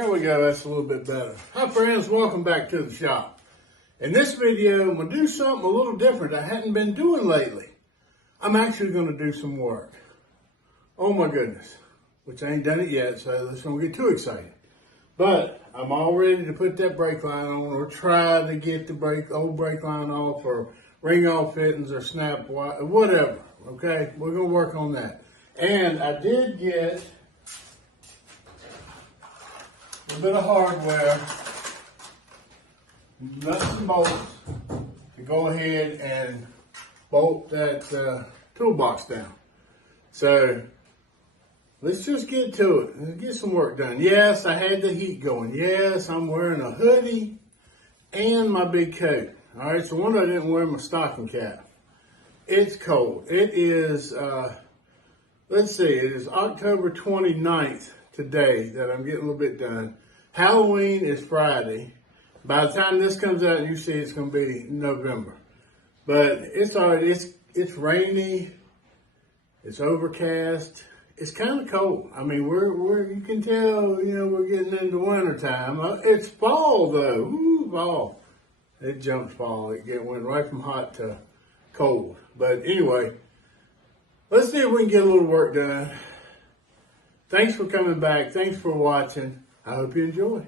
There we go, that's a little bit better. Hi friends, welcome back to the shop. In this video, I'm gonna do something a little different I hadn't been doing lately. I'm actually gonna do some work. Oh my goodness, which I ain't done it yet, so let's don't get too excited. But I'm all ready to put that brake line on or try to get the old brake line off or ring off fittings or snap whatever, okay? We're gonna work on that. And I did get a little bit of hardware, nuts and bolts, to go ahead and bolt that toolbox down. So let's just get to it. Let's get some work done. Yes, I had the heat going. Yes, I'm wearing a hoodie and my big coat. All right, so one I didn't wear my stocking cap. It's cold. It is, let's see, it is October 29th today that I'm getting a little bit done. Halloween is Friday. By the time this comes out, you see it's going to be November. But it's already, it's rainy. It's overcast. It's kind of cold. I mean, you can tell, we're getting into winter time. It's fall though. Ooh, fall. It jumps fall. It went right from hot to cold. But anyway, let's see if we can get a little work done. Thanks for coming back. Thanks for watching. I hope you enjoy.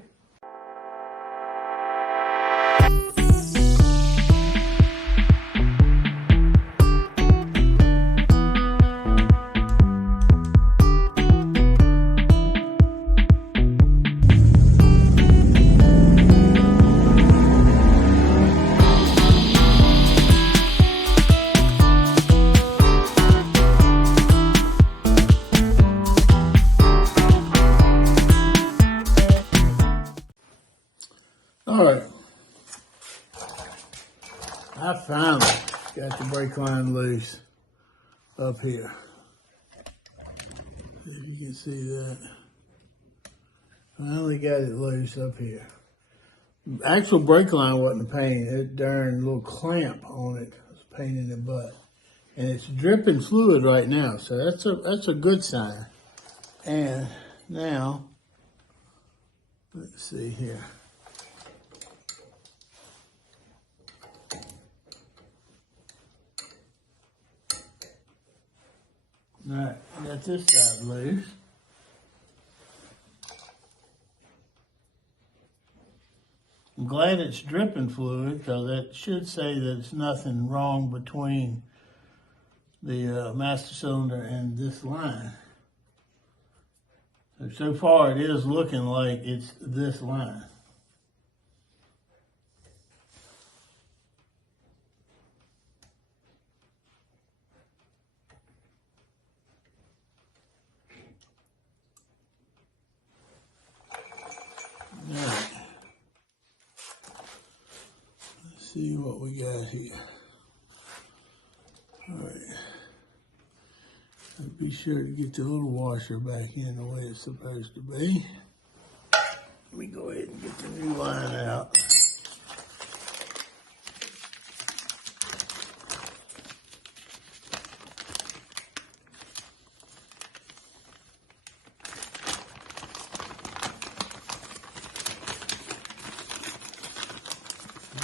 All right, I finally got the brake line loose up here. If you can see that. Finally got it loose up here. The actual brake line wasn't a pain. It darn little clamp on it was a pain in the butt. And it's dripping fluid right now, so that's a good sign. And now, let's see here. All right, got this side loose. I'm glad it's dripping fluid because that should say that it's nothing wrong between the master cylinder and this line. So far it is looking like it's this line. All right. Let's see what we got here. All right. And be sure to get the little washer back in the way it's supposed to be. Let me go ahead and get the new line out.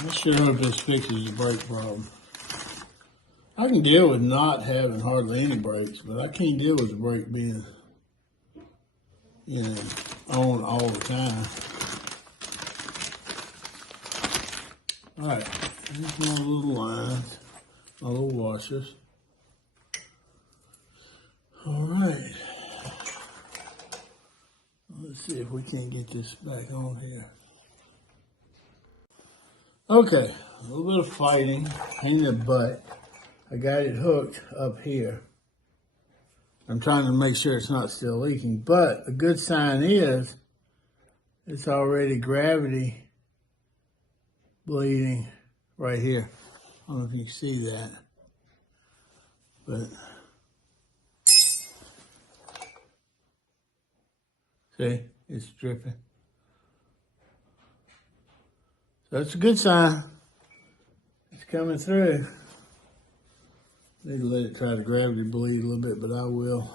I sure hope this fixes the brake problem. I can deal with not having hardly any brakes, but I can't deal with the brake being, on all the time. All right, here's my little lines, my little washers. All right. Let's see if we can get this back on here. Okay, a little bit of fighting, pain in the butt. I got it hooked up here. I'm trying to make sure it's not still leaking, but a good sign is it's already gravity bleeding right here. I don't know if you can see that, but see, it's dripping. So that's a good sign. It's coming through. Need to let it try to gravity bleed a little bit, but I will.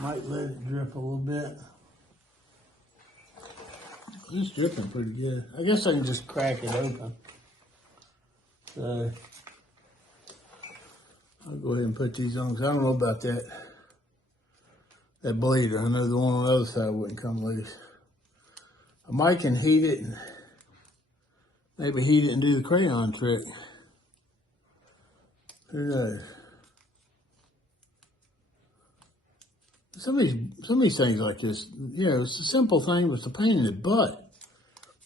Might let it drip a little bit. It's dripping pretty good. I guess I can just crack it open. So I'll go ahead and put these on, because I don't know about that bleeder. I know the one on the other side wouldn't come loose. I might can heat it and maybe heat it and do the crayon trick. Who knows? Some of these things like this, you know, it's a simple thing, but it's a pain in the butt.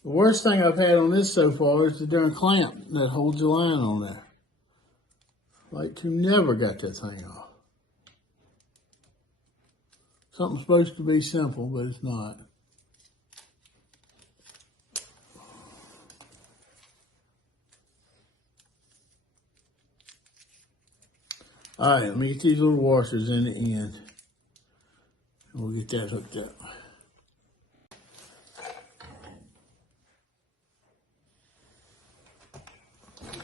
The worst thing I've had on this so far is the darn clamp that holds the line on there. Like to never got that thing off. Something's supposed to be simple, but it's not. All right, let me get these little washers in the end. And we'll get that hooked up.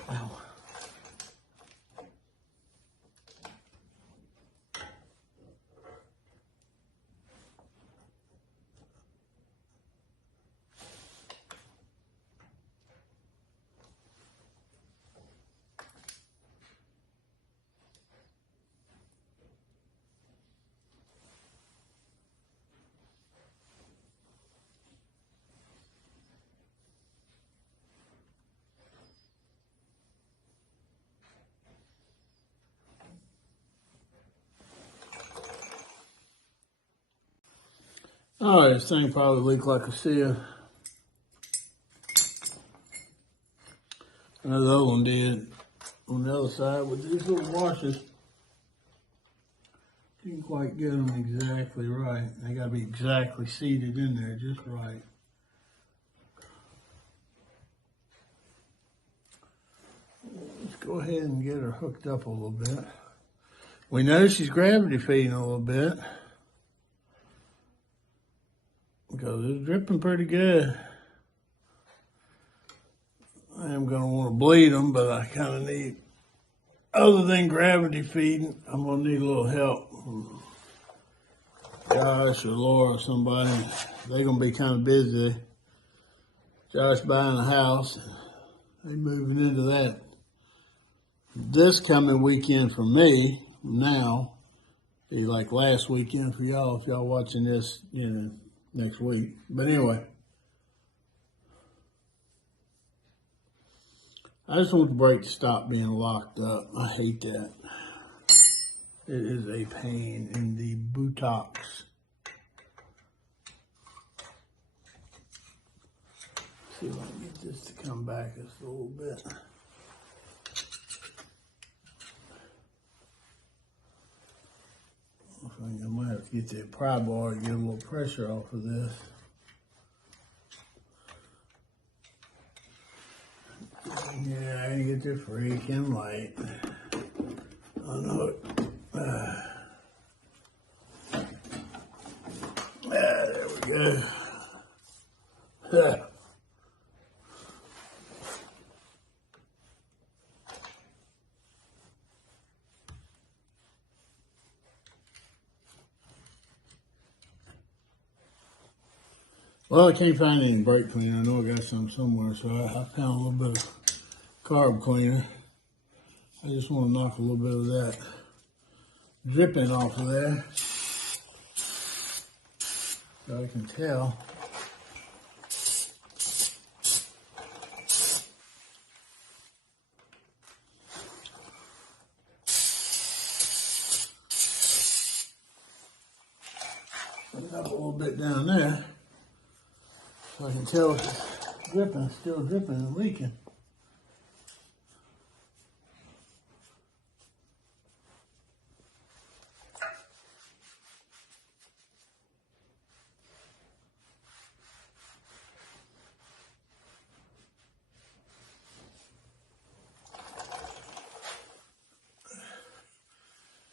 Ow. Oh, this thing probably leaked like a sieve. I know the other one did on the other side with these little washers. Didn't quite get them exactly right. They gotta be exactly seated in there just right. Let's go ahead and get her hooked up a little bit. We know she's gravity feeding a little bit, because it's dripping pretty good. I am going to want to bleed them, but I kind of need, other than gravity feeding, I'm going to need a little help from Josh or Laura or somebody. They're going to be kind of busy. Josh buying a house. They're moving into that this coming weekend for me now. Be like last weekend for y'all if y'all watching this, you know, next week. But anyway, I just want the brake to stop being locked up. I hate that. It is a pain in the buttocks. See if I can get this to come back just a little bit. I might have to get that pry bar to get a little pressure off of this. Yeah, I can get the freaking light. Oh no. There we go. Well, I can't find any brake cleaner. I know I got some somewhere, so I found a little bit of carb cleaner. I just want to knock a little bit of that dripping off of there, so I can tell. Put up a little bit down there, so I can tell if it's dripping, still dripping and leaking.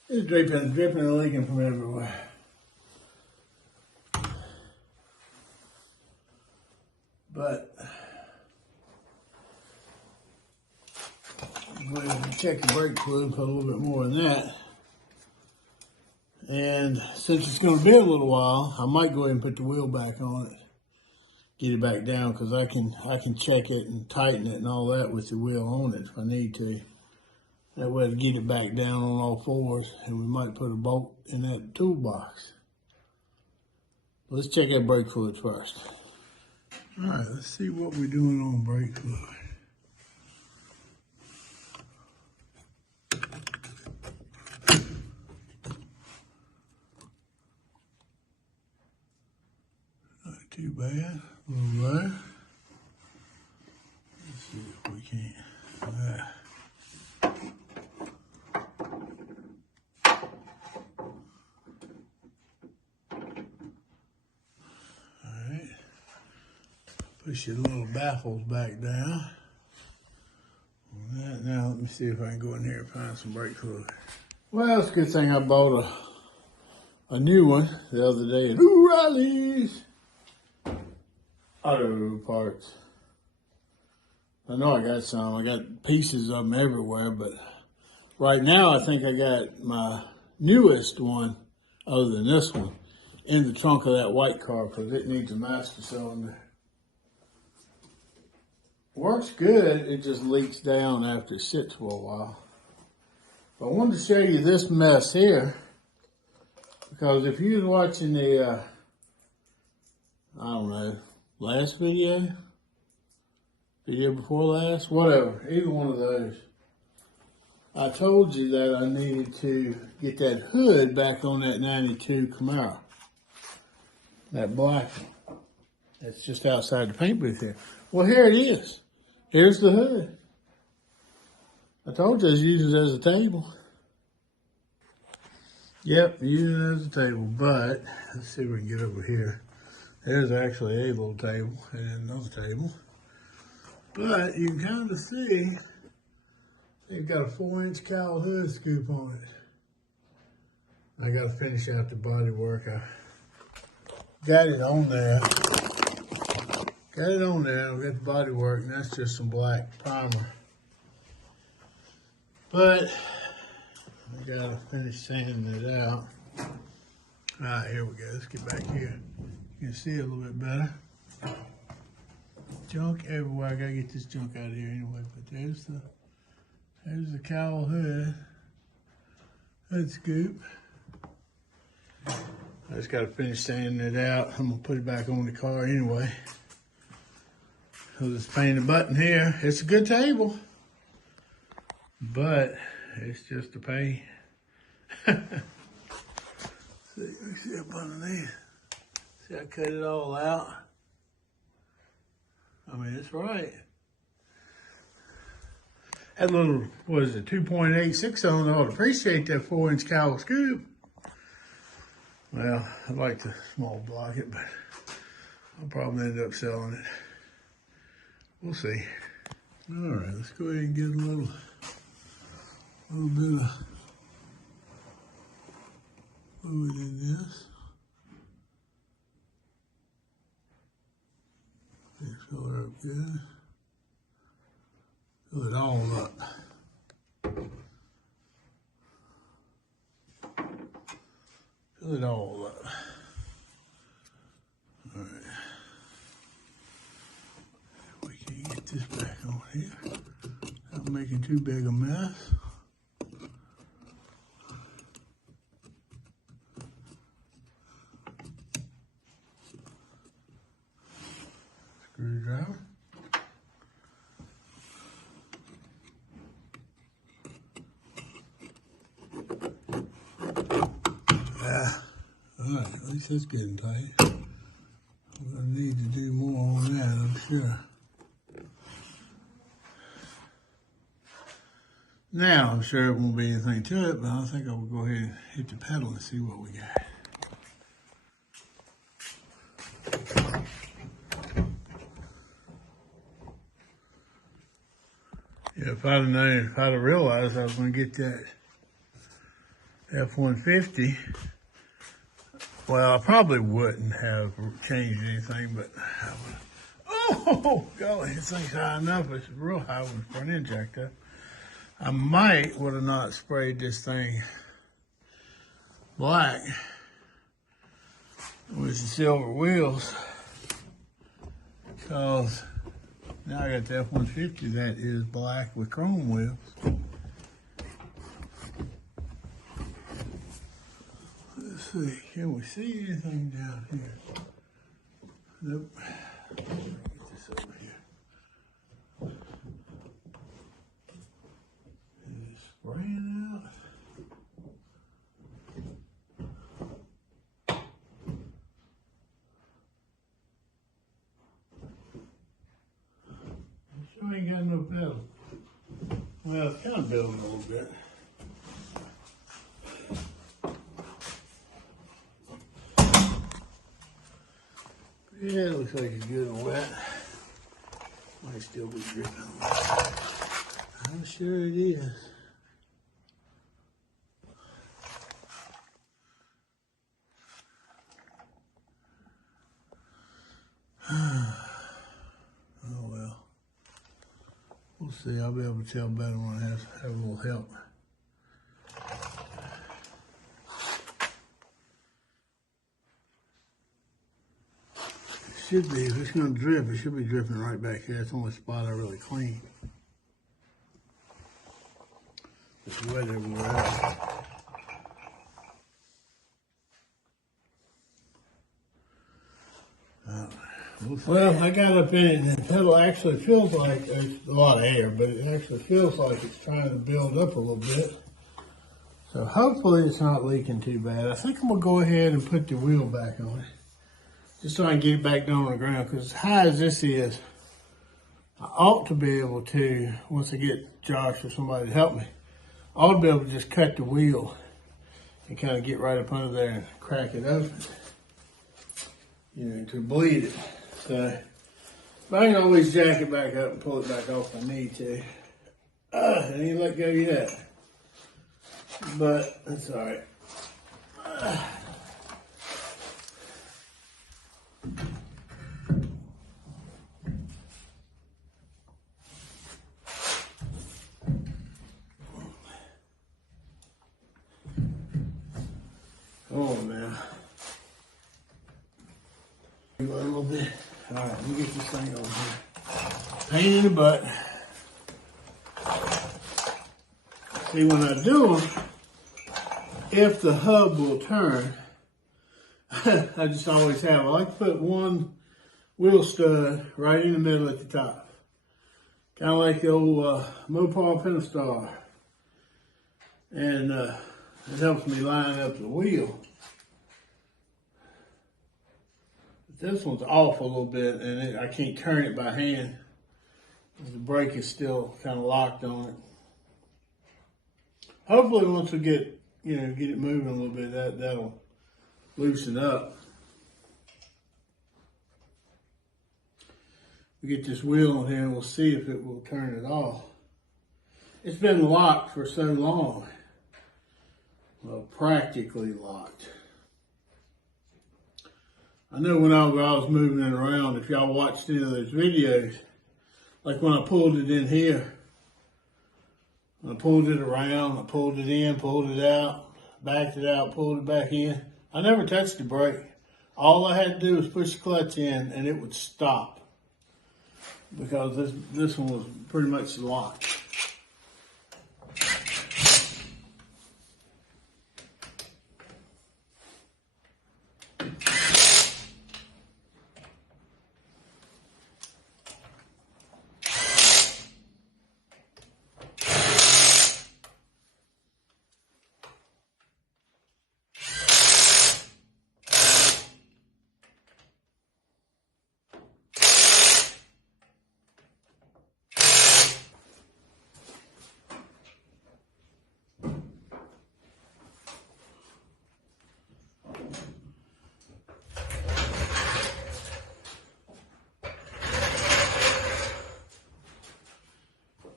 It's dripping and leaking from everywhere. But I'm going to check the brake fluid, put a little bit more than that. And since it's going to be a little while, I might go ahead and put the wheel back on it, get it back down, because I can check it and tighten it and all that with the wheel on it if I need to. That way to get it back down on all fours, and we might put a bolt in that toolbox. Let's check that brake fluid first. All right, let's see what we're doing on brake fluid. Not too bad, a little low. Let's see if we can. Push your little baffles back down. Now let me see if I can go in here and find some brake fluid. Well, it's a good thing I bought a new one the other day at O'Reilly's Auto Parts. I know I got some. I got pieces of them everywhere, but right now I think I got my newest one, other than this one, in the trunk of that white car because it needs a master cylinder. Works good, it just leaks down after it sits for a while. But I wanted to show you this mess here, because if you was watching the, I don't know, last video before last, whatever, either one of those, I told you that I needed to get that hood back on that 92 Camaro, that black one. It's just outside the paint booth here. Well, here it is. Here's the hood. I told you I was using it as a table. Yep, using it as a table, but let's see if we can get over here. There's actually a little table and another table. But you can kind of see they've got a 4-inch cowl hood scoop on it. I got to finish out the body work. I got it on there. Got it on there, we got the body work, and that's just some black primer. But I gotta finish sanding it out. All right, here we go. Let's get back here. You can see it a little bit better. Junk everywhere. I gotta get this junk out of here anyway. But there's the cowl hood scoop. I just gotta finish sanding it out. I'm gonna put it back on the car anyway. So just paint a button here. It's a good table, but it's just a pain. See, let me see up underneath. See, I cut it all out. I mean, it's right. That little, what is it, 2.86 on it. I would appreciate that 4-inch cowl scoop. Well, I'd like to small block it, but I'll probably end up selling it. We'll see. All right, let's go ahead and get a little bit of fluid in this. Fill it up good. Fill it all up. Fill it all up. All right. Get this back on here. Not making too big a mess. Screwdriver. All right, at least it's getting tight. I'm gonna need to do more on that, I'm sure. Now, I'm sure it won't be anything to it, but I think I will go ahead and hit the pedal and see what we got. Yeah, if I'd have known, if I'd have realized I was going to get that F-150, well, I probably wouldn't have changed anything, but I would. Oh, golly, this thing's high enough. It's real high with the front end jacked up. I might would have not sprayed this thing black with the silver wheels, because now I got the F-150 that is black with chrome wheels. Let's see, can we see anything down here? Nope. Get this over here. Is it spraying out? Sure ain't got no pedal. Well, it's kind of building a little bit. Yeah, it looks like it's good and wet. Might still be dripping. I'm sure it is. Oh well. We'll see. I'll be able to tell better when I have a little help. Should be, if it's going to drip, it should be dripping right back here. That's the only spot I really clean. It's wet everywhere else. Well, I got up in it, and the pedal actually feels like there's a lot of air, but it actually feels like it's trying to build up a little bit. So hopefully it's not leaking too bad. I think I'm going to go ahead and put the wheel back on it, just so I can get it back down on the ground, because as high as this is, I ought to be able to, once I get Josh or somebody to help me, I ought to be able to just cut the wheel and kind of get right up under there and crack it open, you know, to bleed it. So, but I can always jack it back up and pull it back off if I need to. I didn't let go yet, but that's all right. Oh man. A little bit. All right, let me get this thing over here. Pain in the butt. See, when I do them, if the hub will turn, I just always have. I like to put one wheel stud right in the middle at the top. Kind of like the old Mopar Pentastar. And it helps me line up the wheel. This one's off a little bit, and I can't turn it by hand. The brake is still kind of locked on it. Hopefully, once we get it moving a little bit, that'll loosen up. We get this wheel on here, and we'll see if it will turn it off. It's been locked for so long. Well, practically locked. I know when I was moving it around, if y'all watched any of those videos, like when I pulled it in here, I pulled it around, I pulled it in, pulled it out, backed it out, pulled it back in. I never touched the brake. All I had to do was push the clutch in and it would stop, because this one was pretty much locked.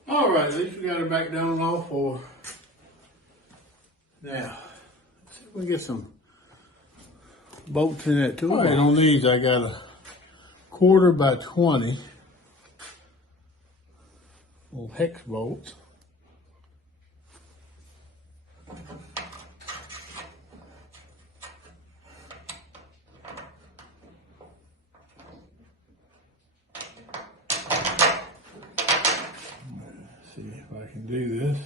All right, at least we got her back down on all four. Now, let's see if we can get some bolts in that tool. And on these, I got a 1/4 by 20 little hex bolts. see if I can do this.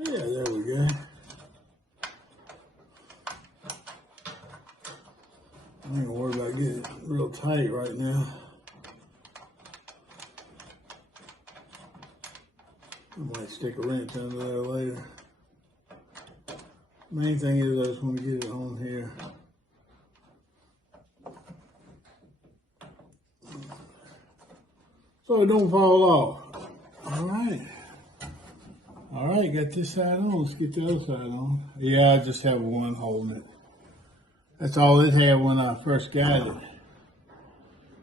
Yeah, there we go. I ain't gonna worry about getting it real tight right now. I might stick a wrench under there later. Main thing is I just want to get it on here. So it don't fall off. All right. All right, got this side on. Let's get the other side on. Yeah, I just have one holding it. That's all it had when I first got it.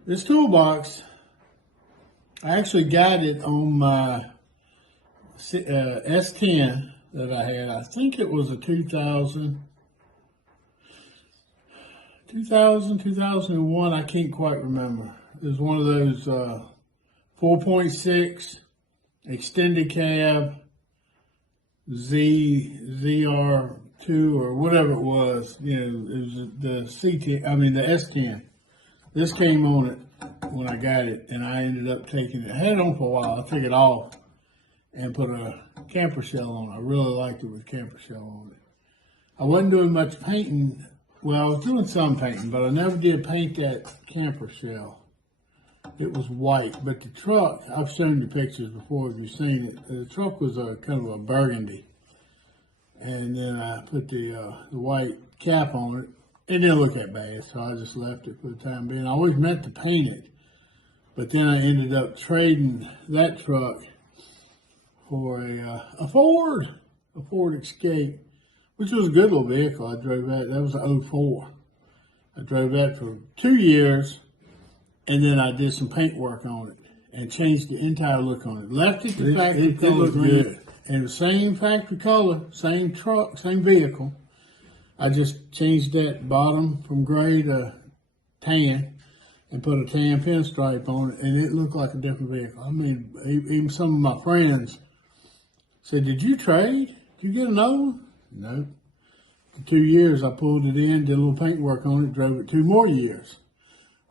This toolbox, I actually got it on my S10 that I had. I think it was a 2001. I can't quite remember. It was one of those 4.6 extended cab ZR2 or whatever it was. You know, it was the the S10. This came on it when I got it, and I ended up taking it. I had it on for a while. I took it off and put a camper shell on it. I really liked it with camper shell on it. I wasn't doing much painting. Well, I was doing some painting, but I never did paint that camper shell. It was white, but the truck, I've shown you pictures before if you've seen it. The truck was a kind of a burgundy. And then I put the white cap on it. It didn't look that bad, so I just left it for the time being. I always meant to paint it, but then I ended up trading that truck for a Ford Escape, which was a good little vehicle. I drove that. That was an '04. I drove that for 2 years, and then I did some paint work on it and changed the entire look on it. Left it to factory color. It looked good. And the same factory color, same truck, same vehicle. I just changed that bottom from gray to tan and put a tan pinstripe on it, and it looked like a different vehicle. I mean, even some of my friends said, "Did you trade? Did you get another one?" No. For 2 years, I pulled it in, did a little paint work on it, drove it 2 more years.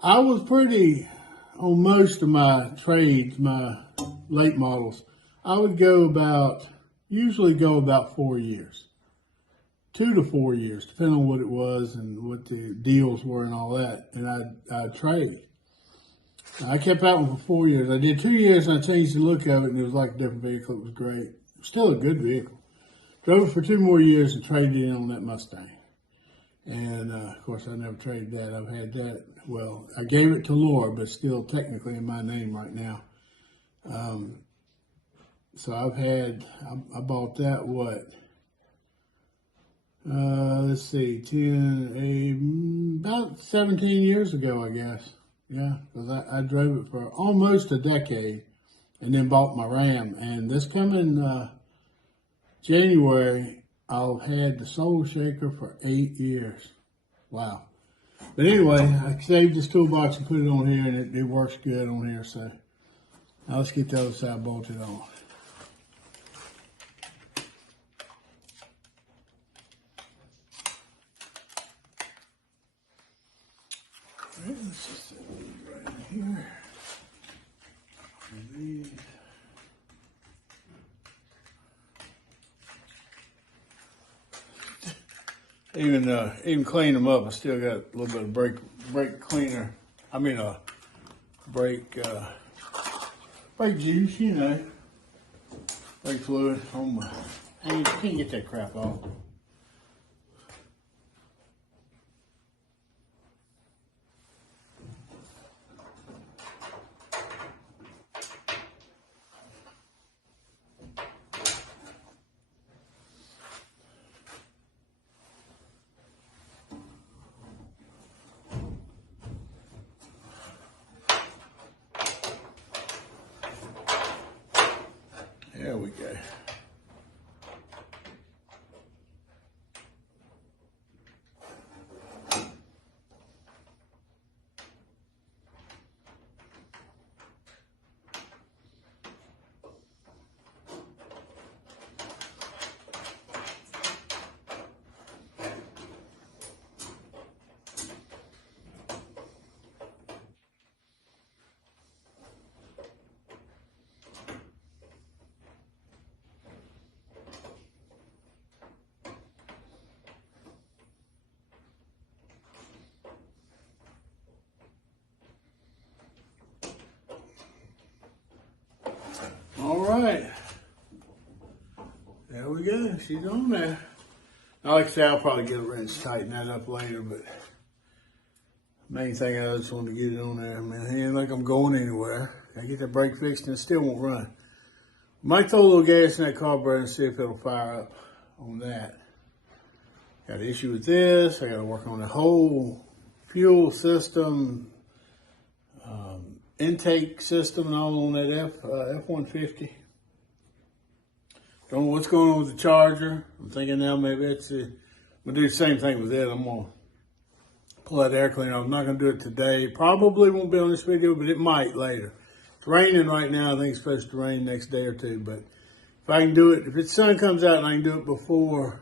I was pretty, on most of my trades, my late models, I would usually go about 4 years. 2 to 4 years, depending on what it was and what the deals were and all that. And I'd trade. I kept that one for 4 years. I did 2 years and I changed the look of it, and it was like a different vehicle. It was great. Still a good vehicle. Drove it for 2 more years and traded in on that Mustang. And of course, I never traded that. I've had that. Well, I gave it to Laura, but still technically in my name right now. So I bought that, let's see, about 17 years ago, I guess. Yeah, because I drove it for almost a decade and then bought my Ram. And this coming January, I've had the Soul Shaker for 8 years. Wow. But anyway, I saved this toolbox and put it on here, and it works good on here. So now let's get the other side bolted on. Let's just set these right in here. And these. Even clean them up, I still got a little bit of brake cleaner. I mean, brake juice, you know, brake fluid on my hands. Can't get that crap off. There we go. right. There we go. She's on there. Now, like I say, I'll probably get a wrench, tighten that up later, but main thing I just wanted to get it on there, man. It ain't like I'm going anywhere. I get that brake fixed and it still won't run. Might throw a little gas in that carburetor and see if it'll fire up on that. Got an issue with this. I got to work on the whole fuel system, intake system and all on that F-150. Don't know what's going on with the charger. I'm thinking now maybe I'm going to do the same thing with it. I'm going to pull that air cleaner. I'm not going to do it today. Probably won't be on this video, but it might later. It's raining right now. I think it's supposed to rain next day or two. But if I can do it, if the sun comes out and I can do it before,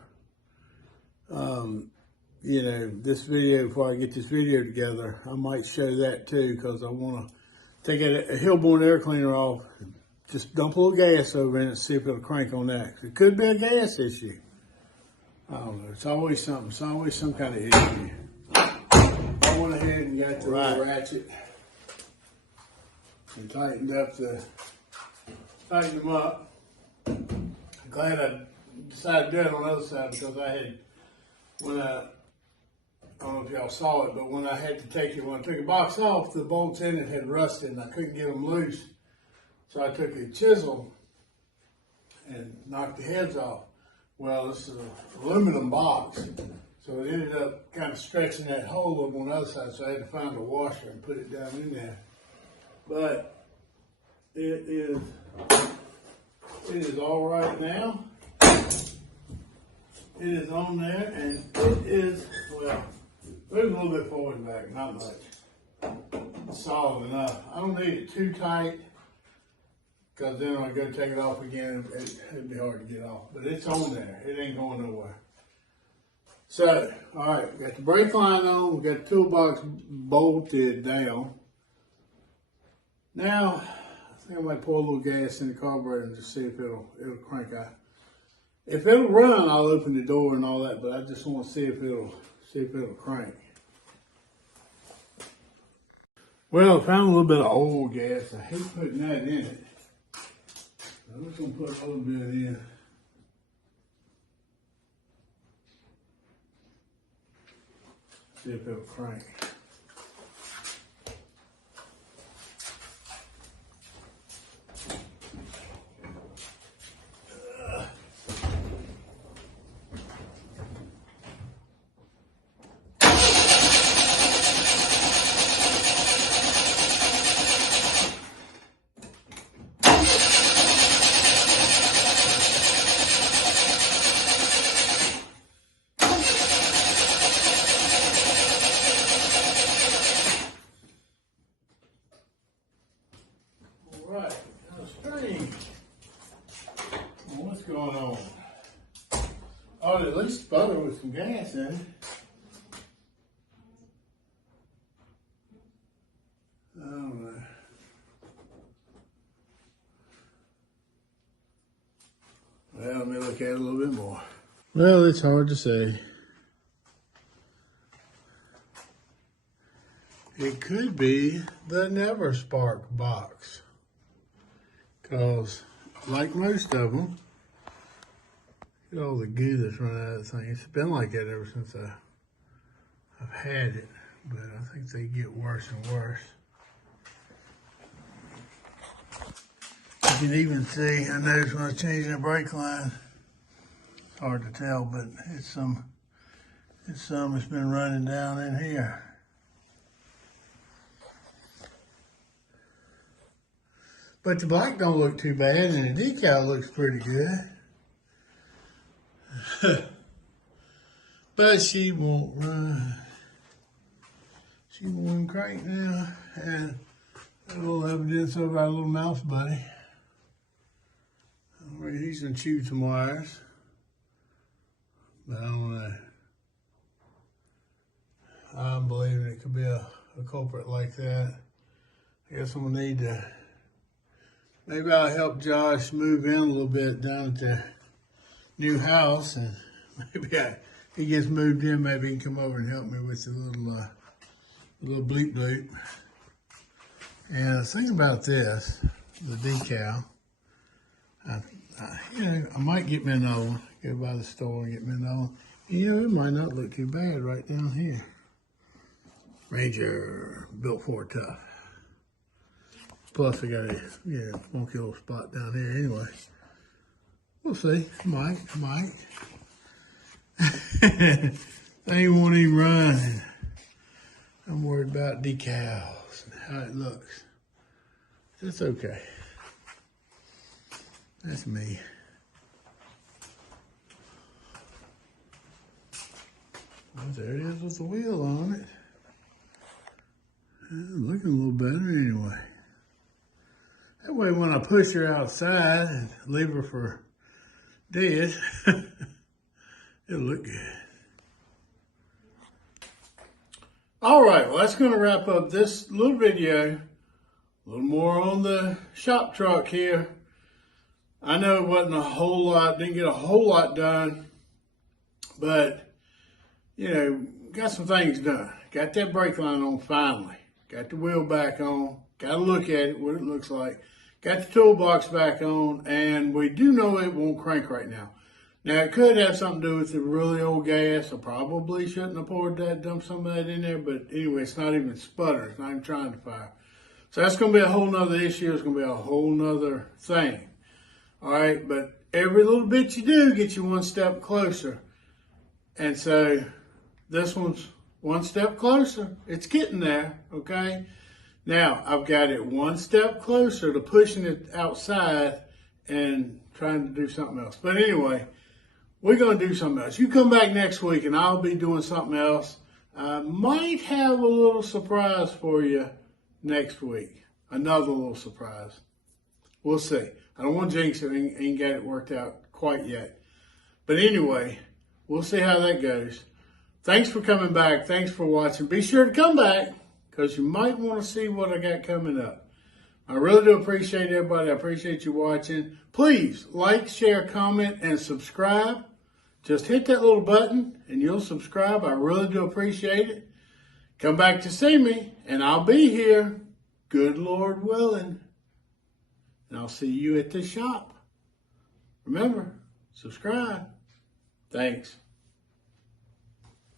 you know, this video, before I get this video together, I might show that too, because I want to take a Hillborn air cleaner off, just dump a little gas over in it and see if it'll crank on that. It could be a gas issue. I don't know. It's always something. It's always some kind of issue. I went ahead and got the little ratchet and tightened them up. I'm glad I decided to do it on the other side, because I don't know if y'all saw it, but when I took the box off, the bolts in it had rusted and I couldn't get them loose. So I took a chisel and knocked the heads off. Well, this is an aluminum box, so it ended up kind of stretching that hole up on the other side, so I had to find a washer and put it down in there. But it is all right now. It is on there, and it is, well, move a little bit forward and back, not much. It's solid enough. I don't need it too tight, because then when I go take it off again, it'd be hard to get off. But it's on there. It ain't going nowhere. So, all right, got the brake line on. We got the toolbox bolted down. Now, I think I might pour a little gas in the carburetor and just see if it'll crank out. If it'll run, I'll open the door and all that, but I just want to see if it'll crank. Well, I found a little bit of old gas. I hate putting that in it. I'm just going to put a little bit in. See if it'll crank. What's going on? Oh, at least sputter with some gas in it. I don't know. Well, let me look at it a little bit more. Well, it's hard to say. It could be the Never Spark box, because like most of them, look at all the goo that's running out of the thing. It's been like that ever since I've had it, but I think they get worse and worse. You can even see, I noticed when I was changing the brake line, it's hard to tell, but it's some that's been running down in here. But the black don't look too bad, and the decal looks pretty good. But she won't run. She won't crank now. And a little evidence of our little mouse buddy. He's gonna chew some wires. But I don't know. I'm believing it could be a culprit like that. I guess I'm gonna need to, maybe I'll help Josh move in a little bit down at the new house, and maybe he gets moved in, maybe he can come over and help me with the little bleep bloop. And the thing about this, the decal, I might get me another one. Go by the store and get me another one. It might not look too bad right down here. Ranger, built for tough. Plus, I got a funky little spot down here anyway. We'll see. Might. Thing won't even run. I'm worried about decals and how it looks. That's okay. That's me. Well, there it is with the wheel on it. Looking a little better anyway. That way when I push her outside and leave her for dead, it'll look good. All right, well, that's going to wrap up this little video. A little more on the shop truck here. I know it wasn't a whole lot, didn't get a whole lot done, but, got some things done. Got that brake line on finally. Got the wheel back on. Got to look at it, what it looks like. Got the toolbox back on, and we do know it won't crank right now. Now, it could have something to do with the really old gas. I probably shouldn't have poured that, dumped some of that in there, but anyway, it's not even sputtering. It's not even trying to fire. So that's going to be a whole nother issue. It's going to be a whole nother thing. All right, but every little bit you do gets you one step closer. And so this one's one step closer. It's getting there, okay? Now, I've got it one step closer to pushing it outside and trying to do something else. But anyway, we're going to do something else. You come back next week and I'll be doing something else. I might have a little surprise for you next week. Another little surprise. We'll see. I don't want to jinx it. Ain't got it worked out quite yet. But anyway, we'll see how that goes. Thanks for coming back. Thanks for watching. Be sure to come back because you might want to see what I got coming up. I really do appreciate everybody. I appreciate you watching. Please like, share, comment, and subscribe. Just hit that little button and you'll subscribe. I really do appreciate it. Come back to see me and I'll be here, good Lord willing. And I'll see you at the shop. Remember, subscribe. Thanks.